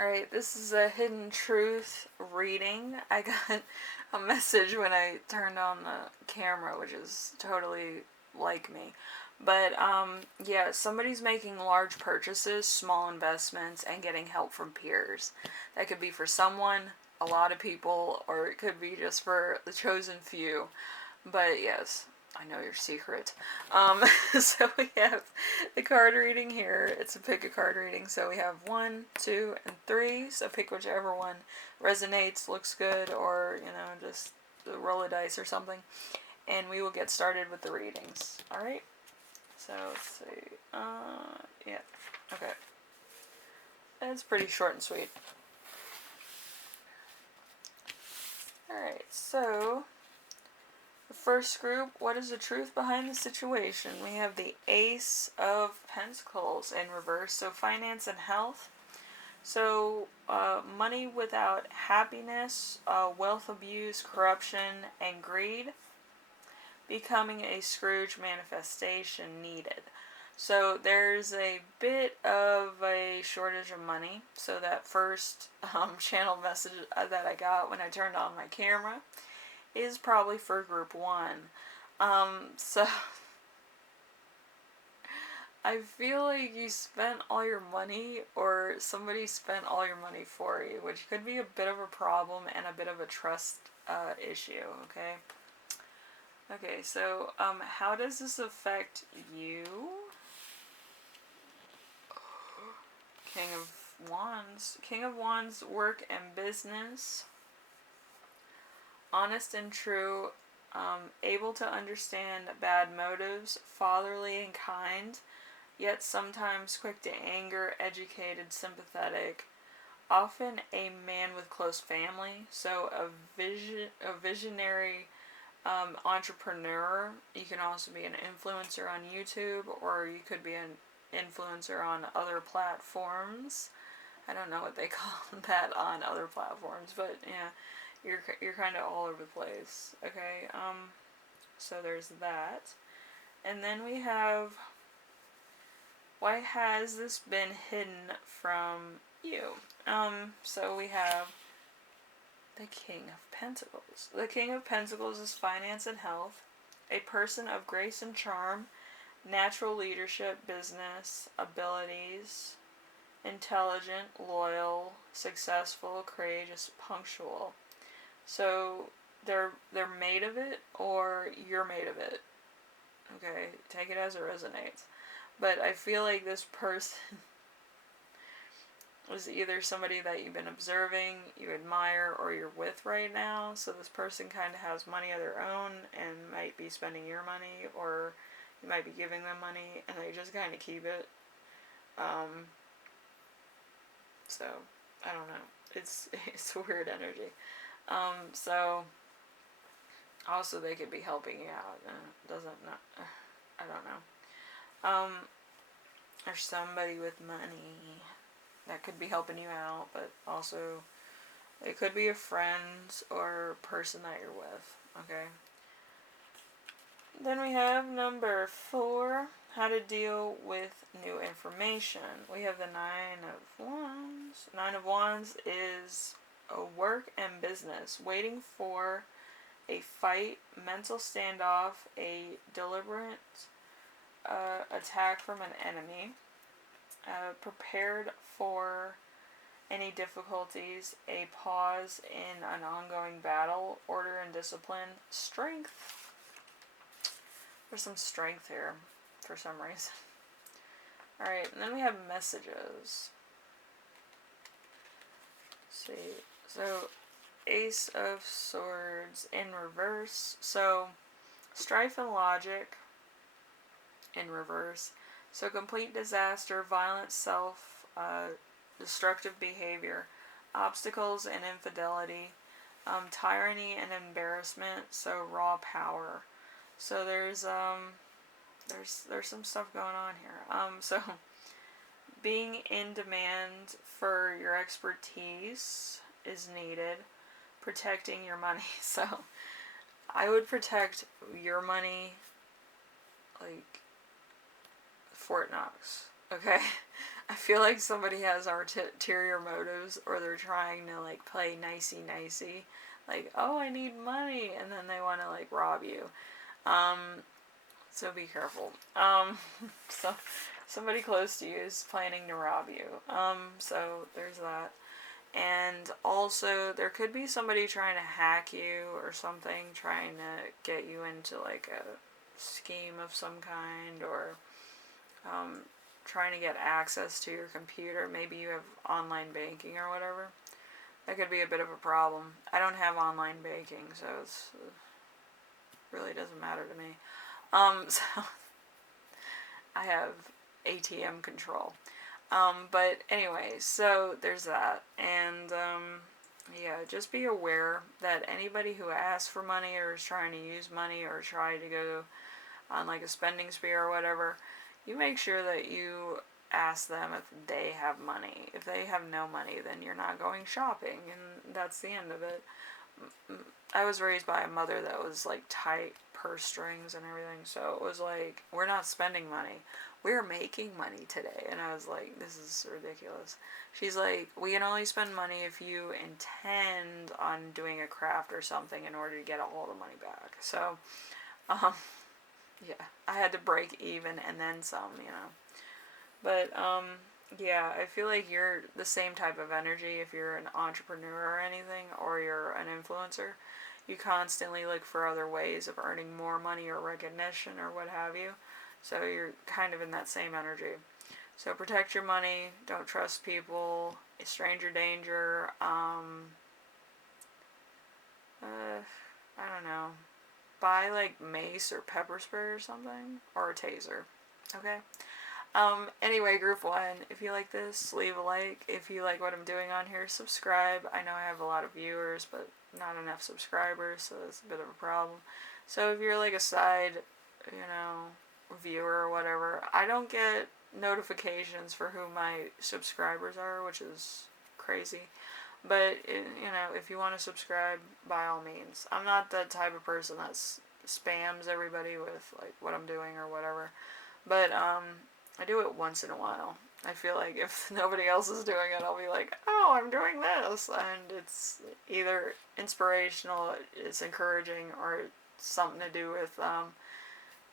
Alright, this is a hidden truth reading. I got a message when I turned on the camera, which is totally like me. But, yeah, somebody's making large purchases, small investments, and getting help from peers. That could be for someone, a lot of people, or it could be just for the chosen few. But yes, I know your secret. So we have the card reading here. It's a pick a card reading. So we have 1, 2, and 3. So pick whichever one resonates, looks good, or, just roll a dice or something. And we will get started with the readings. Alright? So let's see. Yeah. Okay. It's pretty short and sweet. Alright, so the first group, what is the truth behind the situation? We have the Ace of Pentacles in reverse, so finance and health. So money without happiness, wealth abuse, corruption, and greed. Becoming a Scrooge manifestation needed. So there's a bit of a shortage of money. So that first channel message that I got when I turned on my camera is probably for group 1. So I feel like you spent all your money, or somebody spent all your money for you, which could be a bit of a problem and a bit of a trust issue, okay? Okay, so how does this affect you? King of Wands. King of Wands, work and business. Honest and true, able to understand bad motives, fatherly and kind, yet sometimes quick to anger, educated, sympathetic, often a man with close family, so a visionary entrepreneur. You can also be an influencer on YouTube, or you could be an influencer on other platforms. I don't know what they call that on other platforms, but yeah, you're kind of all over the place. Okay, so there's that, and then we have, why has this been hidden from you? So we have the King of Pentacles. The King of Pentacles is finance and health, a person of grace and charm, natural leadership, business, abilities, intelligent, loyal, successful, courageous, punctual. So they're made of it, or you're made of it. Okay, take it as it resonates. But I feel like this person was either somebody that you've been observing, you admire, or you're with right now. So this person kind of has money of their own and might be spending your money, or you might be giving them money, and they just kind of keep it. So I don't know. It's a weird energy. So also they could be helping you out. Doesn't know. I don't know. There's somebody with money that could be helping you out, but also it could be a friend or person that you're with. Okay. Then we have number 4, how to deal with new information. We have the 9 of Wands. 9 of Wands is a work and business, waiting for a fight, mental standoff, a deliberate attack from an enemy, prepared for any difficulties, a pause in an ongoing battle, order and discipline, strength. There's some strength here for some reason. Alright, and then we have messages. Let's see. So, Ace of Swords in reverse. So, strife and logic in reverse. So, complete disaster, violent destructive behavior, obstacles and infidelity, tyranny and embarrassment. So, raw power. So there's some stuff going on here. So being in demand for your expertise is needed. Protecting your money. So I would protect your money like Fort Knox. Okay? I feel like somebody has ulterior motives, or they're trying to like play nicey nicey, like, oh, I need money, and then they want to like rob you. Um, so be careful. So somebody close to you is planning to rob you. So there's that. And also, there could be somebody trying to hack you or something, trying to get you into like a scheme of some kind, or um, trying to get access to your computer. Maybe you have online banking or whatever. That could be a bit of a problem. I don't have online banking, so it really doesn't matter to me. So I have ATM control. But anyway, so there's that. And yeah, just be aware that anybody who asks for money or is trying to use money or try to go on like a spending spree or whatever, you make sure that you ask them if they have money. If they have no money, then you're not going shopping, and that's the end of it. I was raised by a mother that was like tight purse strings and everything, so it was like, we're not spending money, we're making money today. And I was like, this is ridiculous. She's like, we can only spend money if you intend on doing a craft or something in order to get all the money back. So yeah, I had to break even and then some, you know. But yeah, I feel like you're the same type of energy if you're an entrepreneur or anything, or you're an influencer. You constantly look for other ways of earning more money or recognition or what have you. So you're kind of in that same energy. So protect your money. Don't trust people. Stranger danger. I don't know. Buy like mace or pepper spray or something, or a taser. Okay. Anyway, group one, if you like this, leave a like. If you like what I'm doing on here, subscribe. I know I have a lot of viewers, but not enough subscribers, so it's a bit of a problem. So if you're like a side, you know, viewer or whatever, I don't get notifications for who my subscribers are, which is crazy. But, you know, if you want to subscribe, by all means. I'm not the type of person that spams everybody with, like, what I'm doing or whatever. But, I do it once in a while. I feel like if nobody else is doing it, I'll be like, oh, I'm doing this. And it's either inspirational, it's encouraging, or something to do with,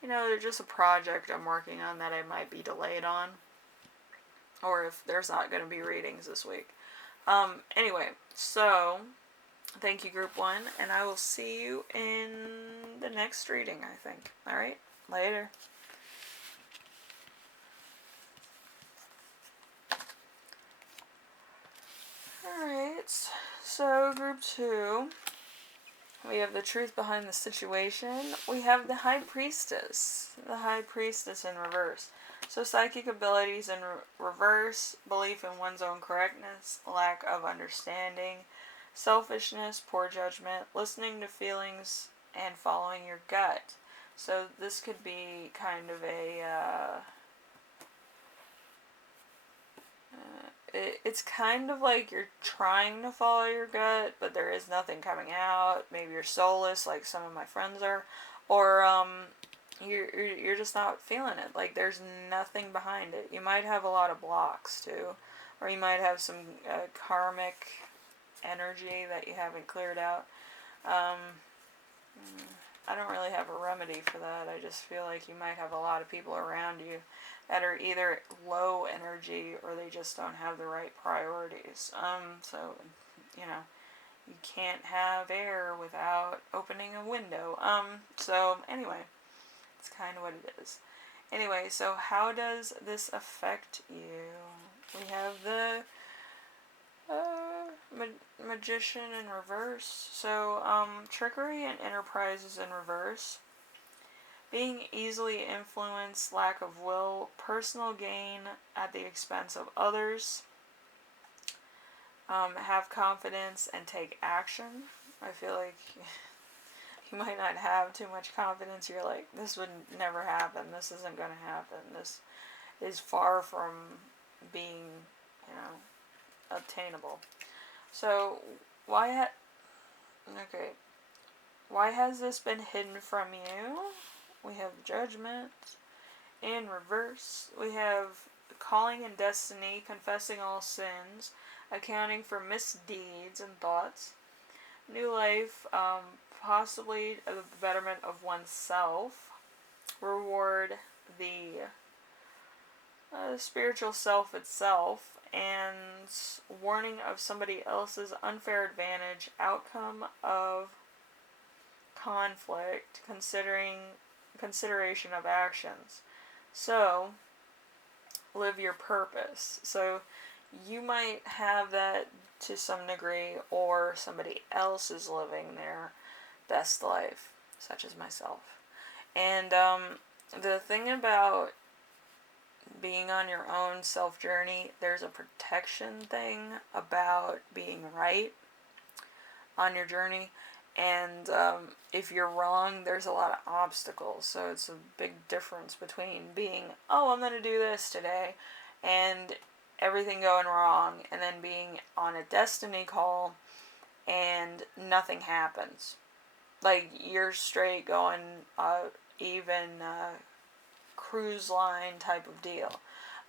you know, there's just a project I'm working on that I might be delayed on. Or if there's not going to be readings this week. Anyway, so thank you, group one, and I will see you in the next reading, I think. Alright, later. Alright, so group two, we have the truth behind the situation. We have the High Priestess. The High Priestess in reverse. So psychic abilities in reverse, belief in one's own correctness, lack of understanding, selfishness, poor judgment, listening to feelings, and following your gut. So this could be kind of a, it's kind of like you're trying to follow your gut, but there is nothing coming out. Maybe you're soulless, like some of my friends are, or you're just not feeling it. Like there's nothing behind it. You might have a lot of blocks too, or you might have some karmic energy that you haven't cleared out. I don't really have a remedy for that. I just feel like you might have a lot of people around you that are either low energy or they just don't have the right priorities. So, you know, you can't have air without opening a window. So anyway, it's kind of what it is. Anyway, so how does this affect you? We have the Magician in reverse. So, trickery and enterprise is in reverse. Being easily influenced, lack of will, personal gain at the expense of others. Have confidence and take action. I feel like you might not have too much confidence. You're like, this would never happen. This isn't going to happen. This is far from being, you know, obtainable. So, why has this been hidden from you? We have judgment. In reverse, we have calling in destiny, confessing all sins, accounting for misdeeds and thoughts. New life, possibly the betterment of oneself. Reward the spiritual self itself, and warning of somebody else's unfair advantage, outcome of conflict, consideration of actions. So, live your purpose. So, you might have that to some degree, or somebody else is living their best life, such as myself. And the thing about being on your own self journey, there's a protection thing about being right on your journey. And if you're wrong, there's a lot of obstacles. So it's a big difference between being, oh, I'm going to do this today, and everything going wrong, and then being on a destiny call and nothing happens. Like, you're straight going even cruise line type of deal.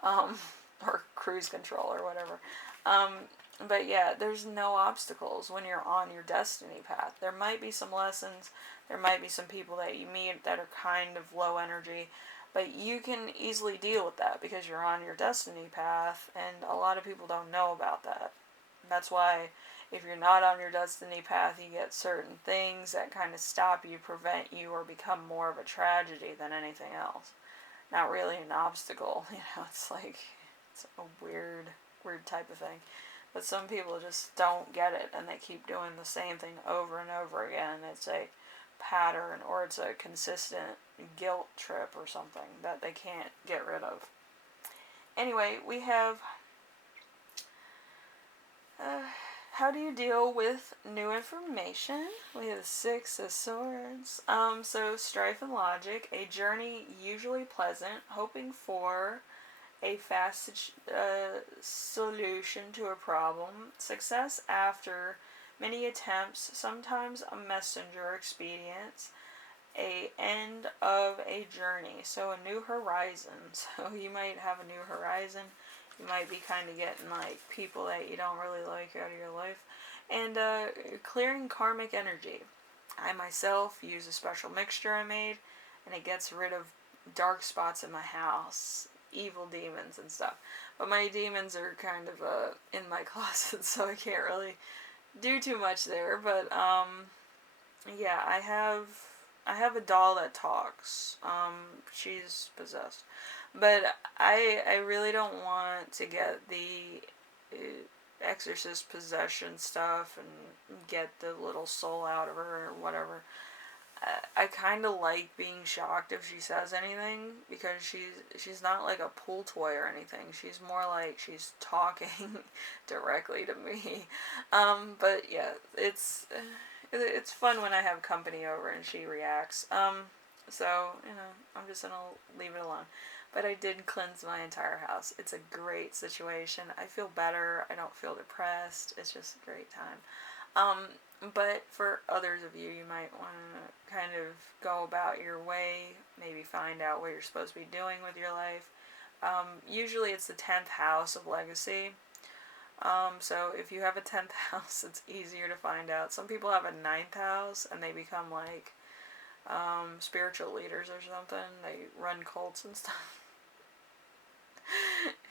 Or cruise control or whatever. But yeah, there's no obstacles when you're on your destiny path. There might be some lessons, there might be some people that you meet that are kind of low energy, but you can easily deal with that because you're on your destiny path, and a lot of people don't know about that. That's why if you're not on your destiny path, you get certain things that kind of stop you, prevent you, or become more of a tragedy than anything else. Not really an obstacle, it's like, it's a weird type of thing. But some people just don't get it, and they keep doing the same thing over and over again. It's a pattern, or it's a consistent guilt trip or something that they can't get rid of. Anyway, we have how do you deal with new information? We have the Six of Swords. So strife and logic, a journey usually pleasant, hoping for a fast solution to a problem, success after many attempts, sometimes a messenger experience, a end of a journey, so a new horizon. So you might have a new horizon, you might be kind of getting like people that you don't really like out of your life, and clearing karmic energy. I myself use a special mixture I made, and it gets rid of dark spots in my house, evil demons and stuff. But my demons are kind of in my closet, so I can't really do too much there. But yeah, I have a doll that talks. She's possessed, but I really don't want to get the exorcist possession stuff and get the little soul out of her or whatever. I kind of like being shocked if she says anything, because she's not like a pool toy or anything. She's more like she's talking directly to me. But yeah, it's fun when I have company over and she reacts. So I'm just gonna leave it alone. But I did cleanse my entire house. It's a great situation. I feel better. I don't feel depressed. It's just a great time. But for others of you, you might want to kind of go about your way, maybe find out what you're supposed to be doing with your life. Usually it's the 10th house of legacy. So if you have a 10th house, it's easier to find out. Some people have a 9th house and they become like spiritual leaders or something. They run cults and stuff.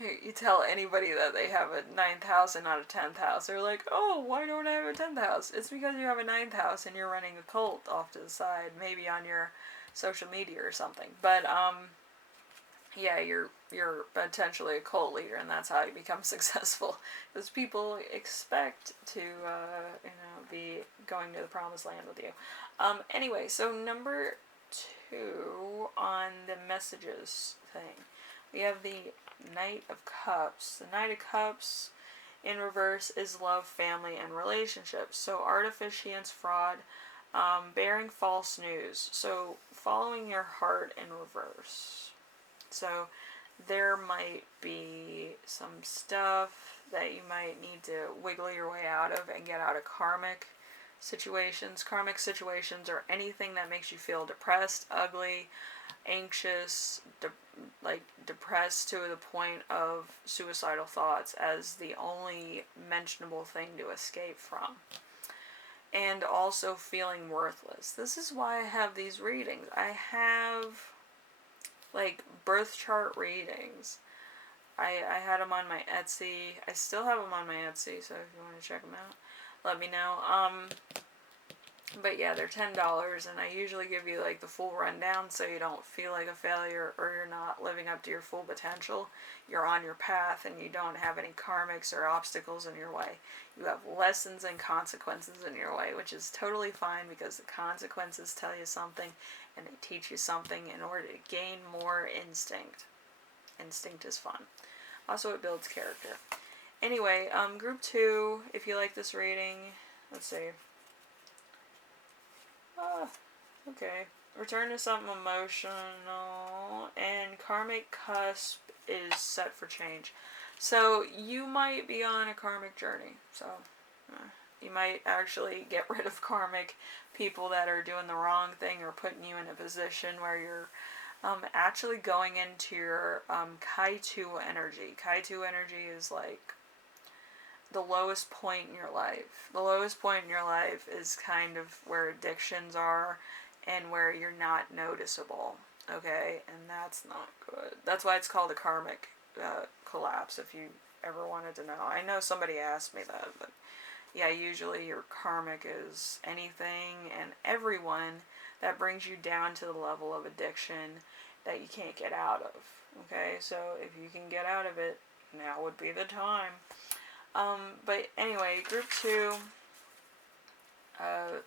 You tell anybody that they have a 9th house and not a 10th house, they're like, oh, why don't I have a 10th house? It's because you have a 9th house and you're running a cult off to the side, maybe on your social media or something. But yeah, you're potentially a cult leader, and that's how you become successful, because people expect to be going to the promised land with you. Anyway, so number 2 on the messages thing, we have the Knight of Cups. The Knight of Cups in reverse is love, family, and relationships. So artificence, fraud, bearing false news. So following your heart in reverse. So there might be some stuff that you might need to wiggle your way out of and get out of karmic situations. Karmic situations are anything that makes you feel depressed, ugly, anxious, depressed to the point of suicidal thoughts as the only mentionable thing to escape from. And also feeling worthless. This is why I have these readings. I have birth chart readings. I had them on my Etsy. I still have them on my Etsy, so if you want to check them out, let me know. But yeah, they're $10, and I usually give you the full rundown so you don't feel like a failure or you're not living up to your full potential. You're on your path and you don't have any karmics or obstacles in your way. You have lessons and consequences in your way, which is totally fine because the consequences tell you something and they teach you something in order to gain more instinct. Instinct is fun. Also, it builds character. Anyway, group 2, if you like this reading, let's see. Okay. Return to something emotional, and karmic cusp is set for change. So, you might be on a karmic journey. So, you might actually get rid of karmic people that are doing the wrong thing or putting you in a position where you're actually going into your Kaitu energy. Kaitu energy is the lowest point in your life. The lowest point in your life is kind of where addictions are and where you're not noticeable. Okay? And that's not good. That's why it's called a karmic collapse, if you ever wanted to know. I know somebody asked me that, but yeah, usually your karmic is anything and everyone that brings you down to the level of addiction that you can't get out of. Okay, so if you can get out of it, now would be the time. But anyway, group 2,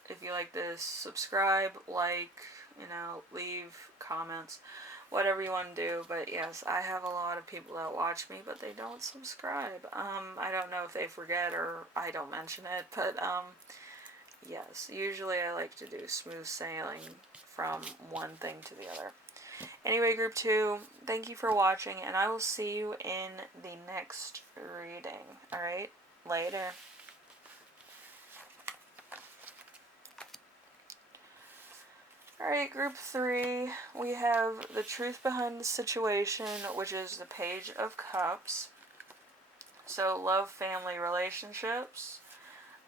if you like this, subscribe, leave comments, whatever you want to do. But yes, I have a lot of people that watch me, but they don't subscribe. I don't know if they forget or I don't mention it, but yes, usually I like to do smooth sailing from one thing to the other. Anyway, group 2, thank you for watching, and I will see you in the next reading. Alright? Later. Alright, group 3, we have the truth behind the situation, which is the Page of Cups. So, love, family, relationships.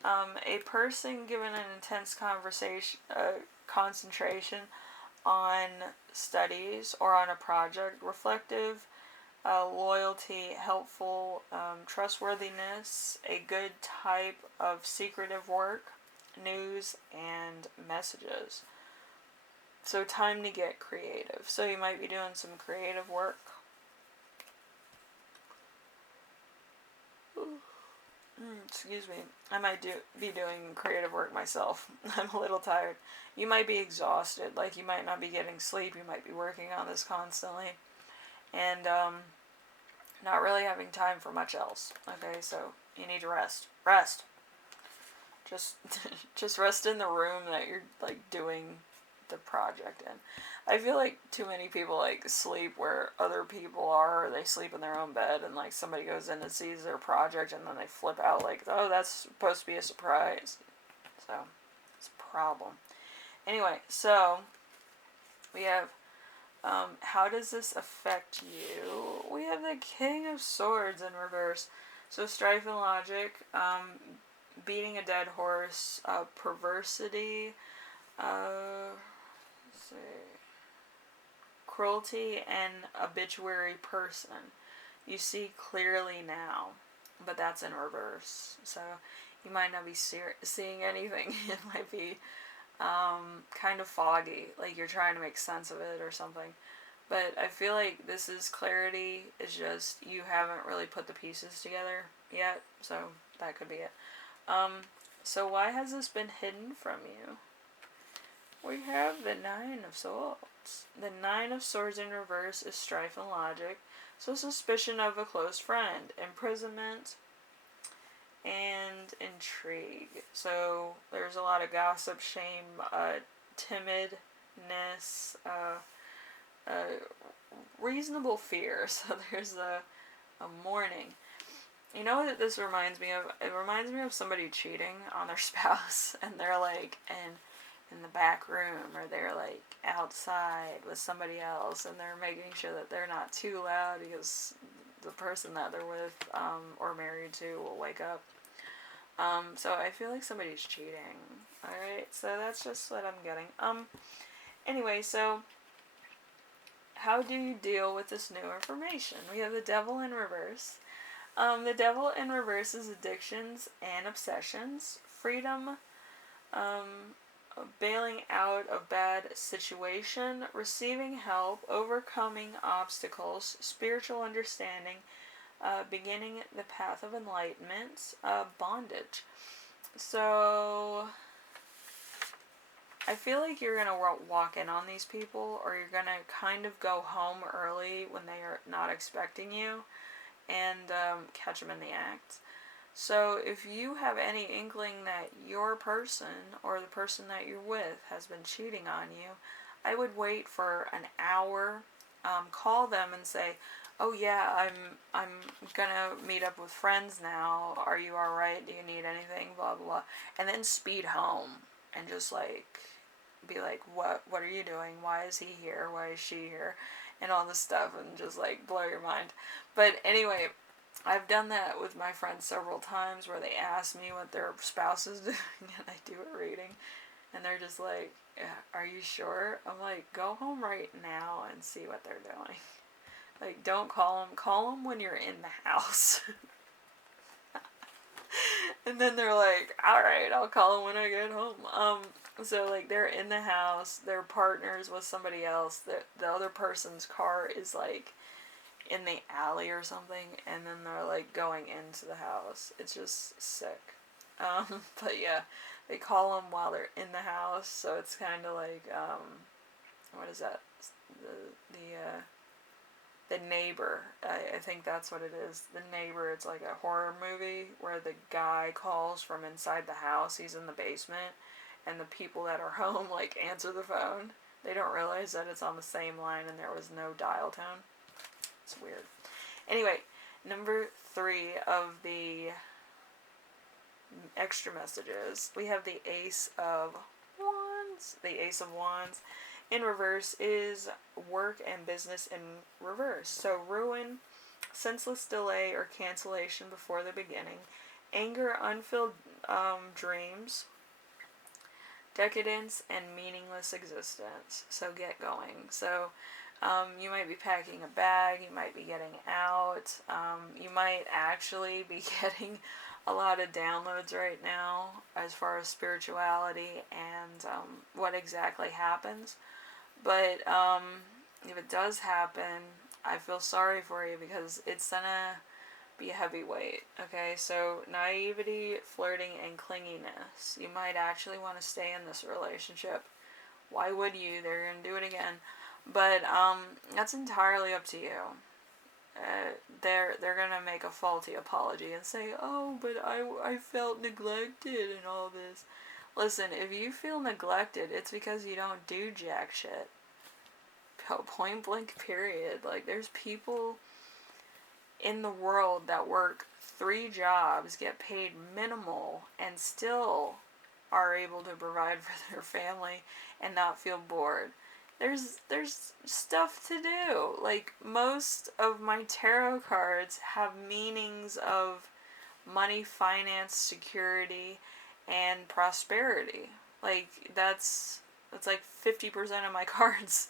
A person given an intense concentration on studies or on a project, reflective, loyalty, helpful, trustworthiness, a good type of secretive work, news, and messages. So time to get creative. So you might be doing some creative work. Excuse me. I might be doing creative work myself. I'm a little tired. You might be exhausted. You might not be getting sleep. You might be working on this constantly. And, not really having time for much else. Okay, so you need to rest. Rest. Just rest in the room that you're, doing the project in. I feel like too many people, sleep where other people are, or they sleep in their own bed, and, somebody goes in and sees their project, and then they flip out, oh, that's supposed to be a surprise. So, it's a problem. Anyway, so, we have, how does this affect you? We have the King of Swords in reverse. So, strife and logic, beating a dead horse, perversity, let's see, cruelty, and obituary person. You see clearly now, but that's in reverse. So you might not be seeing anything. It might be kind of foggy, you're trying to make sense of it or something. But I feel like this is clarity, is just you haven't really put the pieces together yet, so that could be it. So why has this been hidden from you? We have the Nine of Swords. The Nine of Swords in reverse is strife and logic. So suspicion of a close friend, imprisonment, and intrigue. So there's a lot of gossip, shame, timidness, reasonable fear. So there's a mourning. You know what this reminds me of? It reminds me of somebody cheating on their spouse, and they're like in the back room, or they're like outside with somebody else, and they're making sure that they're not too loud because the person that they're with or married to will wake up. So I feel like somebody's cheating. All right, so that's just what I'm getting. Anyway, so how do you deal with this new information? We have the devil in reverse. The devil in reverse is addictions and obsessions, freedom, bailing out of bad situation, receiving help, overcoming obstacles, spiritual understanding, beginning the path of enlightenment, bondage. So I feel like you're gonna walk in on these people, or you're gonna kind of go home early when they are not expecting you, and catch them in the act. So if you have any inkling that your person or the person that you're with has been cheating on you, I would wait for an hour, call them and say, "Oh yeah, I'm gonna meet up with friends now. Are you all right? Do you need anything? Blah blah blah," and then speed home and just like be like, "What are you doing? Why is he here? Why is she here?" And all this stuff, and just like blow your mind. But anyway, I've done that with my friends several times where they ask me what their spouse is doing, and I do a reading, and they're just like, "Yeah, are you sure?" I'm like, "Go home right now and see what they're doing." Like, don't call them. Call them when you're in the house. And then they're like, "Alright, I'll call them when I get home." So like they're in the house, they're partners with somebody else, the other person's car is like in the alley or something, and then they're like going into the house. It's just sick. But yeah, they call them while they're in the house, so it's kind of like, what is that? The Neighbor. I think that's what it is. The Neighbor. It's like a horror movie where the guy calls from inside the house. He's in the basement, and the people that are home like answer the phone. They don't realize that it's on the same line and there was no dial tone. It's weird. Anyway, number 3 of the extra messages, we have the Ace of Wands. The Ace of Wands in reverse is work and business in reverse. So ruin, senseless delay or cancellation before the beginning, anger, unfilled dreams, decadence, and meaningless existence. So get going. So you might be packing a bag, you might be getting out, you might actually be getting a lot of downloads right now as far as spirituality and what exactly happens. But if it does happen, I feel sorry for you because it's gonna be a heavy weight. Okay, so naivety, flirting, and clinginess. You might actually want to stay in this relationship. Why would you? They're gonna do it again. But that's entirely up to you. They're gonna make a faulty apology and say, "Oh, but I felt neglected and all this." Listen, if you feel neglected, it's because you don't do jack shit. Point blank, period. Like, there's people in the world that work 3 jobs, get paid minimal, and still are able to provide for their family and not feel bored. There's stuff to do. Like, most of my tarot cards have meanings of money, finance, security, and prosperity. Like, that's like 50% of my cards.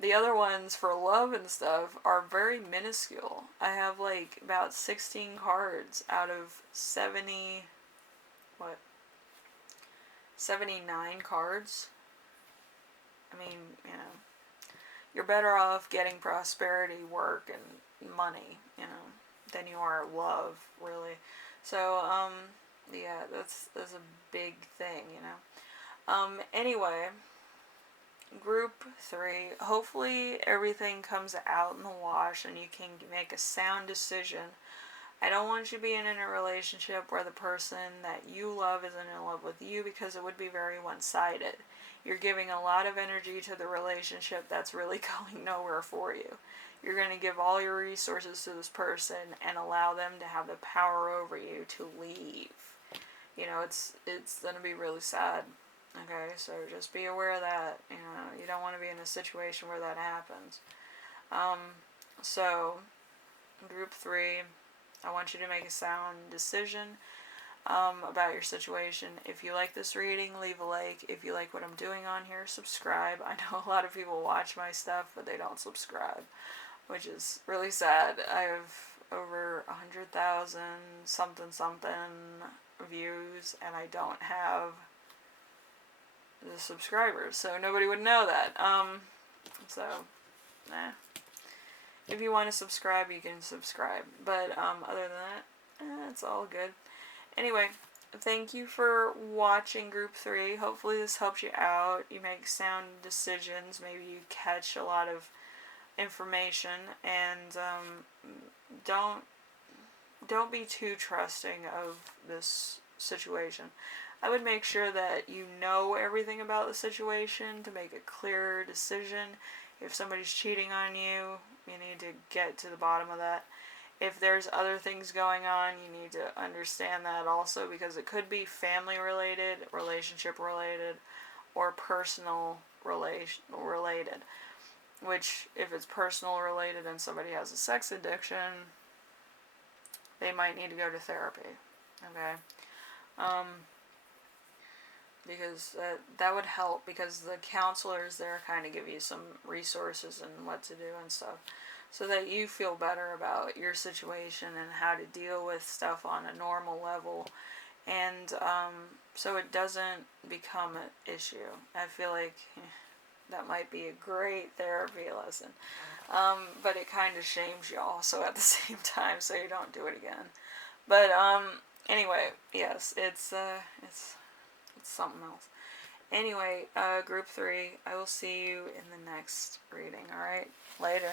The other ones for love and stuff are very minuscule. I have like about 16 cards out of 79 cards. I mean, you know, you're better off getting prosperity, work, and money, you know, than you are love, really. So, yeah, that's a big thing, you know. Anyway, group 3, hopefully everything comes out in the wash and you can make a sound decision. I don't want you being in a relationship where the person that you love isn't in love with you, because it would be very one-sided. You're giving a lot of energy to the relationship that's really going nowhere for you. You're going to give all your resources to this person and allow them to have the power over you to leave. You know, it's going to be really sad. Okay, so just be aware of that. You know, you don't want to be in a situation where that happens. So, group 3, I want you to make a sound decision about your situation. If you like this reading, leave a like. If you like what I'm doing on here, subscribe. I know a lot of people watch my stuff, but they don't subscribe, which is really sad. I have over 100,000 something views, and I don't have the subscribers, so nobody would know that. So, nah. If you want to subscribe, you can subscribe. But other than that, it's all good. Anyway, thank you for watching Group 3. Hopefully this helps you out. You make sound decisions. Maybe you catch a lot of information. And don't be too trusting of this situation. I would make sure that you know everything about the situation to make a clearer decision. If somebody's cheating on you, you need to get to the bottom of that. If there's other things going on, you need to understand that also, because it could be family related, relationship related, or personal related. Which, if it's personal related and somebody has a sex addiction, they might need to go to therapy. Okay? Because that would help, because the counselors there kind of give you some resources and what to do and stuff, so that you feel better about your situation and how to deal with stuff on a normal level, and so it doesn't become an issue. I feel like that might be a great therapy lesson, but it kind of shames you also at the same time, so you don't do it again. But anyway, yes, it's something else. Anyway, group 3, I will see you in the next reading. Alright? Later.